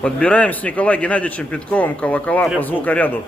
Подбираем с Николаем Геннадьевичем Петковым колокола по звукоряду.